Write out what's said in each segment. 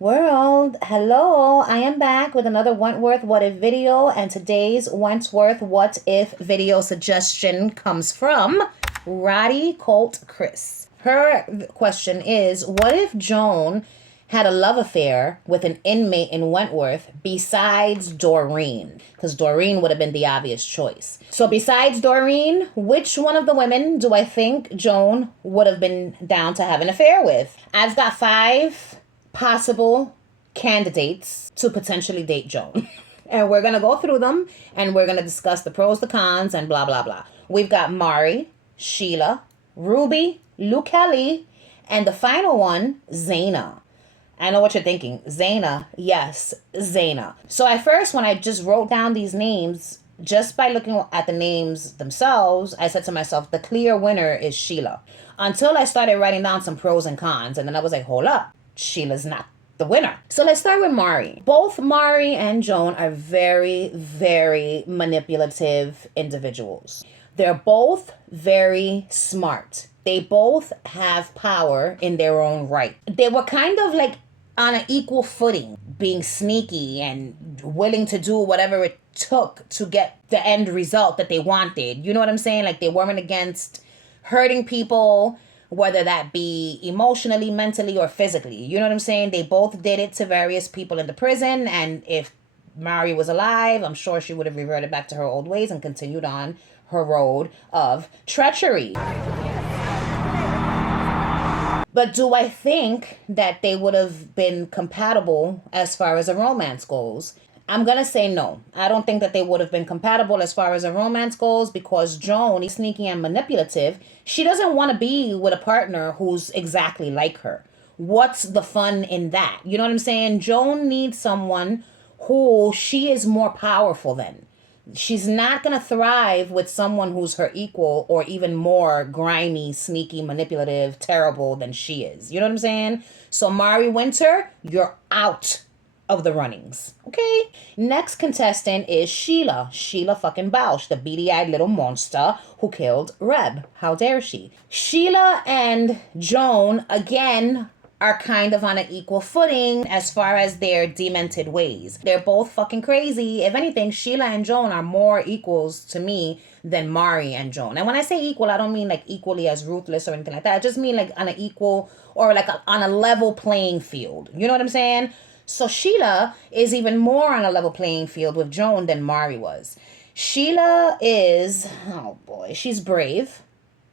World, hello. I am back with another Wentworth What If video, and today's Wentworth What If video suggestion comes from Roddy Colt Chris. Her question is, what if Joan had a love affair with an inmate in Wentworth besides Doreen? Because Doreen would have been the obvious choice. So besides Doreen, which one of the women do I think Joan would have been down to have an affair with? I've got five possible candidates to potentially date Joan. And we're going to go through them and we're going to discuss the pros, the cons, and blah, blah, blah. We've got Mari, Sheila, Ruby, Lou Kelly, and the final one, Zena. I know what you're thinking. Zena. Yes, Zena. So at first, when I just wrote down these names, just by looking at the names themselves, I said to myself, the clear winner is Sheila. Until I started writing down some pros and cons, and then I was like, hold up. Sheila's not the winner. So let's start with Mari. Both Mari and Joan are very, very manipulative individuals. They're both very smart. They both have power in their own right. They were kind of like on an equal footing, being sneaky and willing to do whatever it took to get the end result that they wanted. You know what I'm saying? Like they weren't against hurting people, whether that be emotionally, mentally, or physically. You know what I'm saying? They both did it to various people in the prison. And if Mari was alive, I'm sure she would have reverted back to her old ways and continued on her road of treachery. But do I think that they would have been compatible as far as a romance goes? I'm going to say no. I don't think that they would have been compatible as far as a romance goes because Joan is sneaky and manipulative. She doesn't want to be with a partner who's exactly like her. What's the fun in that? You know what I'm saying? Joan needs someone who she is more powerful than. She's not going to thrive with someone who's her equal or even more grimy, sneaky, manipulative, terrible than she is. You know what I'm saying? So Mari Winter, you're out of the runnings. Okay. Next contestant is Sheila. Sheila fucking Bausch, the beady-eyed little monster who killed Reb. How dare she? Sheila and Joan, again, are kind of on an equal footing as far as their demented ways. They're both fucking crazy. If anything, Sheila and Joan are more equals to me than Mari and Joan. And when I say equal, I don't mean like equally as ruthless or anything like that. I just mean like on an equal or like on a level playing field. You know what I'm saying? So Sheila is even more on a level playing field with Joan than Mari was. Sheila is, oh boy, she's brave.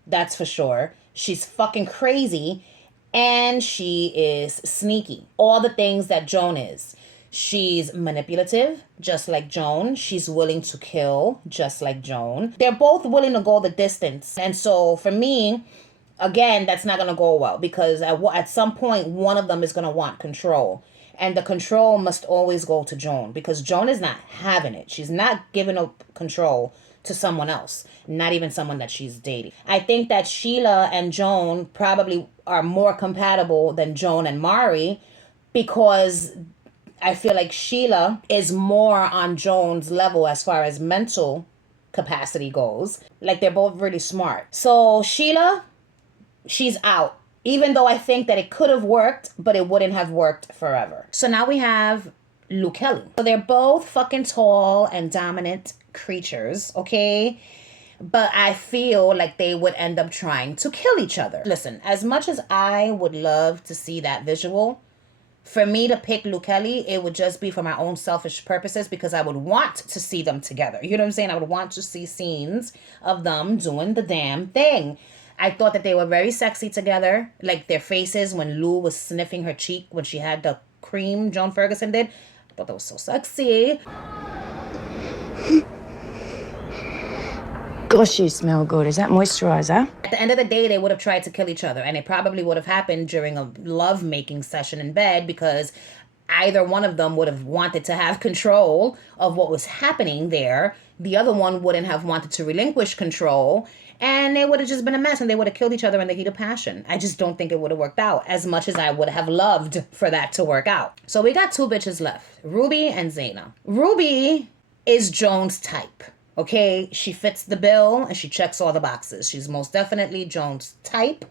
That's for sure. She's fucking crazy. And she is sneaky. All the things that Joan is. She's manipulative, just like Joan. She's willing to kill, just like Joan. They're both willing to go the distance. And so for me, again, that's not going to go well because at some point, one of them is going to want control. And the control must always go to Joan because Joan is not having it. She's not giving up control to someone else, not even someone that she's dating. I think that Sheila and Joan probably are more compatible than Joan and Mari because I feel like Sheila is more on Joan's level as far as mental capacity goes. Like they're both really smart. So Sheila, she's out. Even though I think that it could have worked, but it wouldn't have worked forever. So now we have Lou Kelly. So they're both fucking tall and dominant creatures, okay? But I feel like they would end up trying to kill each other. Listen, as much as I would love to see that visual, for me to pick Lou Kelly, it would just be for my own selfish purposes because I would want to see them together. You know what I'm saying? I would want to see scenes of them doing the damn thing. I thought that they were very sexy together. Like their faces when Lou was sniffing her cheek when she had the cream Joan Ferguson did. I thought that was so sexy. Gosh, you smell good. Is that moisturizer? At the end of the day, they would have tried to kill each other. And it probably would have happened during a love-making session in bed because either one of them would have wanted to have control of what was happening there. The other one wouldn't have wanted to relinquish control. And they would have just been a mess and they would have killed each other in the heat of passion. I just don't think it would have worked out as much as I would have loved for that to work out. So we got two bitches left, Ruby and Zena. Ruby is Joan's type. Okay, she fits the bill and she checks all the boxes. She's most definitely Joan's type.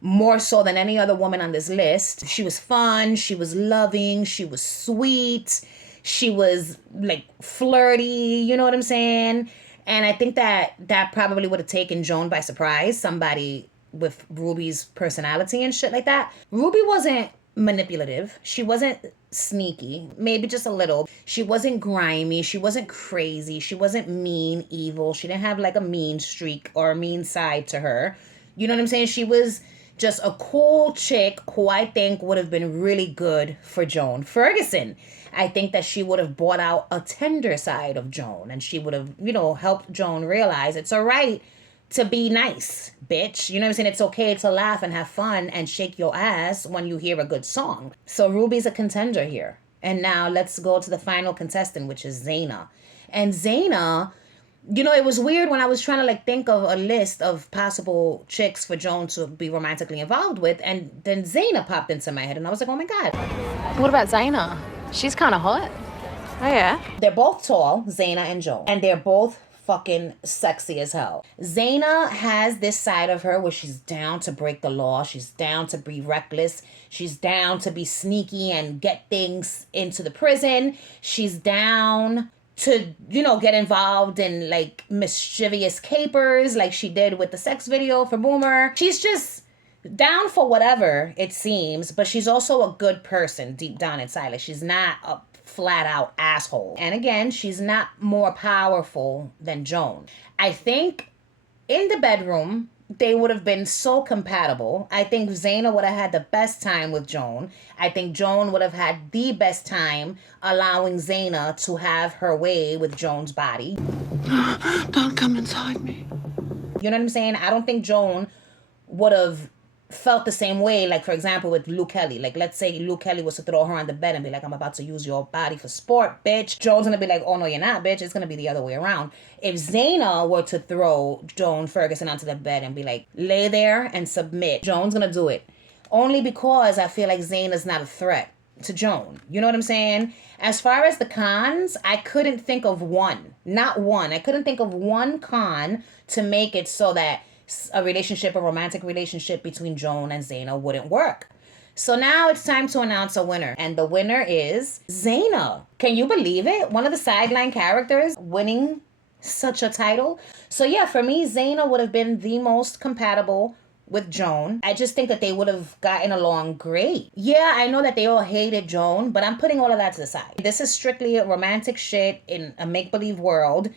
more so than any other woman on this list. She was fun, she was loving, she was sweet, she was like flirty, you know what I'm saying? And I think that probably would have taken Joan by surprise, somebody with Ruby's personality and shit like that. Ruby wasn't manipulative. She wasn't sneaky, maybe just a little. She wasn't grimy. She wasn't crazy. She wasn't mean, evil. She didn't have like a mean streak or a mean side to her. You know what I'm saying? She was just a cool chick who I think would have been really good for Joan Ferguson. I think that she would have brought out a tender side of Joan, and she would have, helped Joan realize it's all right to be nice, bitch. You know what I'm saying? It's okay to laugh and have fun and shake your ass when you hear a good song. So Ruby's a contender here. And now let's go to the final contestant, which is Zena. And Zena, it was weird when I was trying to think of a list of possible chicks for Joan to be romantically involved with, and then Zena popped into my head, and I was like, oh my God. What about Zena? She's kind of hot. Oh, yeah? They're both tall, Zena and Joan, and they're both fucking sexy as hell. Zena has this side of her where she's down to break the law. She's down to be reckless. She's down to be sneaky and get things into the prison. She's down to, get involved in mischievous capers like she did with the sex video for Boomer. She's just down for whatever, it seems, but she's also a good person deep down inside. She's not a flat out asshole. And again, she's not more powerful than Joan. I think in the bedroom, they would have been so compatible. I think Zena would have had the best time with Joan. I think Joan would have had the best time allowing Zena to have her way with Joan's body. Don't come inside me. You know what I'm saying? I don't think Joan would have felt the same way, for example, with Luke Kelly. Let's say Luke Kelly was to throw her on the bed and be like, I'm about to use your body for sport, bitch. Joan's gonna be like, oh no, you're not, bitch. It's gonna be the other way around. If Zena were to throw Joan Ferguson onto the bed and be like, lay there and submit, Joan's gonna do it. Only because I feel like Zena's not a threat to Joan. You know what I'm saying? As far as the cons, I couldn't think of one. Not one. I couldn't think of one con to make it so that a romantic relationship between Joan and Zena wouldn't work. So now it's time to announce a winner. And the winner is Zena. Can you believe it? One of the sideline characters winning such a title. So yeah, for me, Zena would have been the most compatible with Joan. I just think that they would have gotten along great. Yeah, I know that they all hated Joan, but I'm putting all of that to the side. This is strictly a romantic shit in a make-believe world.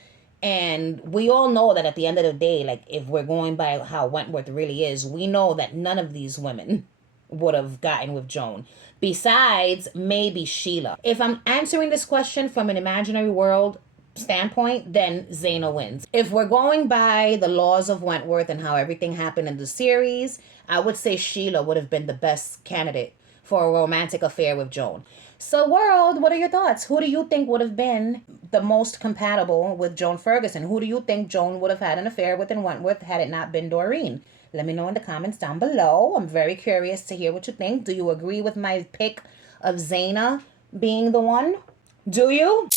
And we all know that at the end of the day, if we're going by how Wentworth really is, we know that none of these women would have gotten with Joan. Besides, maybe Sheila. If I'm answering this question from an imaginary world standpoint, then Zena wins. If we're going by the laws of Wentworth and how everything happened in the series, I would say Sheila would have been the best candidate for a romantic affair with Joan. So world, what are your thoughts? Who do you think would have been the most compatible with Joan Ferguson? Who do you think Joan would have had an affair with in Wentworth had it not been Doreen? Let me know in the comments down below. I'm very curious to hear what you think. Do you agree with my pick of Zena being the one? Do you?